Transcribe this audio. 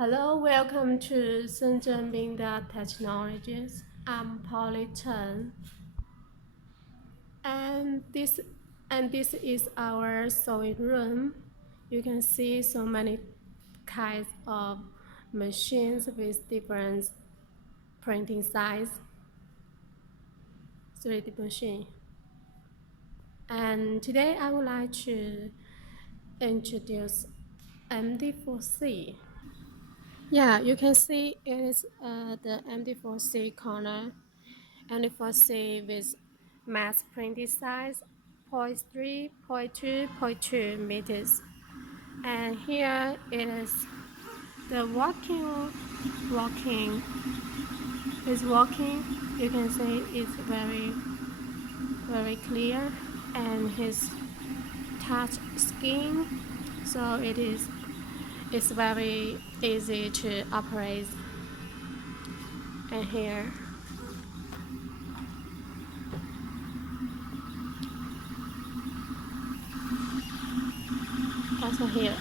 Hello, welcome to Shenzhen MINGDA Technologies. I'm Polly Chen, and this is our sewing room. You can see so many kinds of machines with different printing size, 3D machine. And today I would like to introduce MD4C. Yeah, you can see it is the MD4C corner. MD4C with mass printed size 0.3, 0.2, 0.2 meters. And here it is the walking is walking. You can see it's very clear, and his touch skin, so it's very easy to operate. And here also here